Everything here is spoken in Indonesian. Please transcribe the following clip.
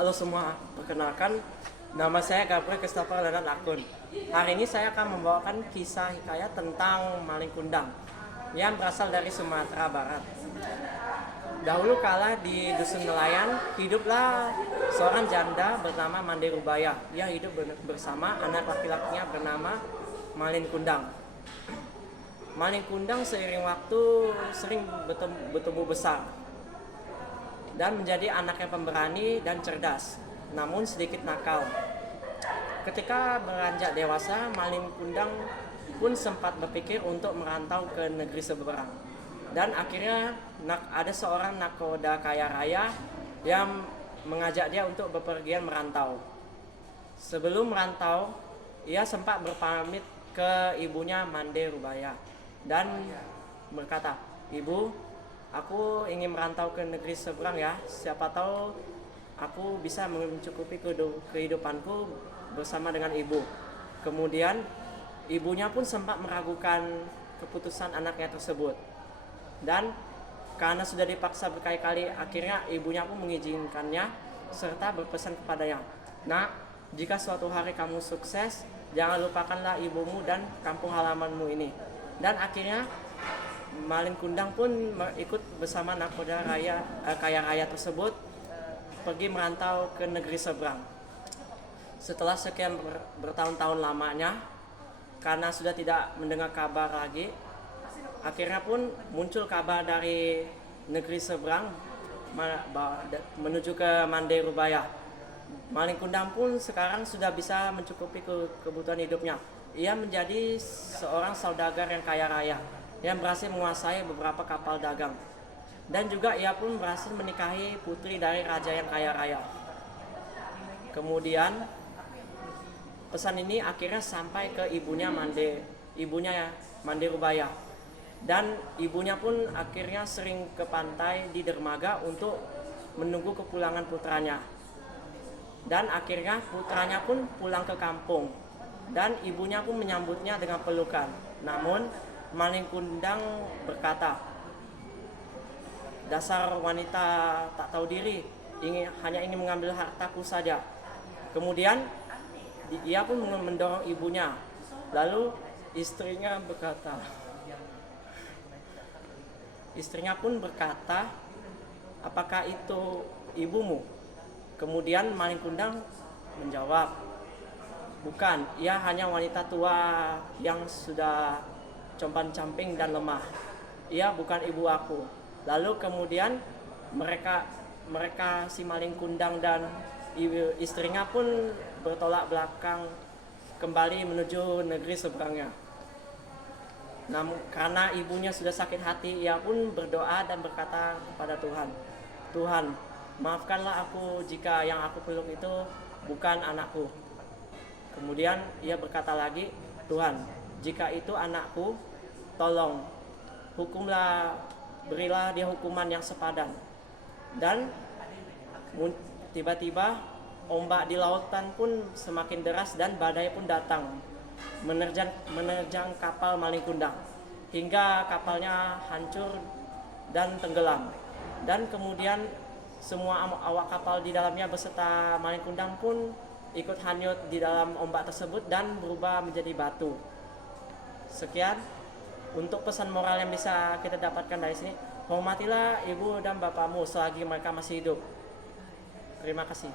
Halo semua, perkenalkan nama saya Gabriel Christopher Leonard Akun. Hari ini saya akan membawakan kisah hikayat tentang maling kundang yang berasal dari Sumatera Barat. Dahulu kala di dusun nelayan hiduplah seorang janda bernama Mande Rubaya. Ia hidup bersama anak laki-lakinya bernama Malin Kundang. Malin Kundang seiring waktu sering bertumbuh besar dan menjadi anak yang pemberani dan cerdas, namun sedikit nakal. Ketika beranjak dewasa, Malin Kundang pun sempat berpikir untuk merantau ke negeri seberang. Dan akhirnya ada seorang nakoda kaya raya yang mengajak dia untuk bepergian merantau. Sebelum merantau, ia sempat berpamit ke ibunya Mande Rubaya dan berkata, "Ibu, aku ingin merantau ke negeri seberang ya. Siapa tahu aku bisa mencukupi kehidupanku bersama dengan ibu." Kemudian ibunya pun sempat meragukan keputusan anaknya tersebut. Dan karena sudah dipaksa berkali-kali, akhirnya ibunya pun mengizinkannya serta berpesan kepadanya, "Nak, jika suatu hari kamu sukses, jangan lupakanlah ibumu dan kampung halamanmu ini." Dan akhirnya Malin Kundang pun ikut bersama nakoda kaya raya tersebut pergi merantau ke negeri seberang. Setelah sekian bertahun-tahun lamanya, karena sudah tidak mendengar kabar lagi, akhirnya pun muncul kabar dari negeri seberang menuju ke Mande Rubaya. Malin Kundang pun sekarang sudah bisa mencukupi kebutuhan hidupnya. Ia menjadi seorang saudagar yang kaya raya yang berhasil menguasai beberapa kapal dagang. Dan juga ia pun berhasil menikahi putri dari raja yang kaya raya. Kemudian pesan ini akhirnya sampai ke ibunya Mande Rubaya. Dan ibunya pun akhirnya sering ke pantai di dermaga untuk menunggu kepulangan putranya. Dan akhirnya putranya pun pulang ke kampung dan ibunya pun menyambutnya dengan pelukan. Namun Malin Kundang berkata, "Dasar wanita tak tahu diri, hanya ingin mengambil hartaku saja." Kemudian ia pun mendorong ibunya. Lalu istrinya pun berkata, "Apakah itu ibumu?" Kemudian Malin Kundang menjawab, "Bukan, ia hanya wanita tua yang sudah compang-camping dan lemah. Ia bukan ibu aku." Lalu kemudian mereka si Malin Kundang dan istrinya pun bertolak belakang kembali menuju negeri seberangnya. Namun karena ibunya sudah sakit hati, ia pun berdoa dan berkata kepada Tuhan, "Tuhan, maafkanlah aku jika yang aku peluk itu bukan anakku." Kemudian ia berkata lagi, "Tuhan, jika itu anakku, tolong berilah dia hukuman yang sepadan." Dan tiba-tiba ombak di lautan pun semakin deras dan badai pun datang menerjang kapal Malin Kundang hingga kapalnya hancur dan tenggelam. Dan kemudian semua awak kapal di dalamnya beserta Malin Kundang pun ikut hanyut di dalam ombak tersebut dan berubah menjadi batu. Sekian untuk pesan moral yang bisa kita dapatkan dari sini. Hormatilah ibu dan bapakmu selagi mereka masih hidup. Terima kasih.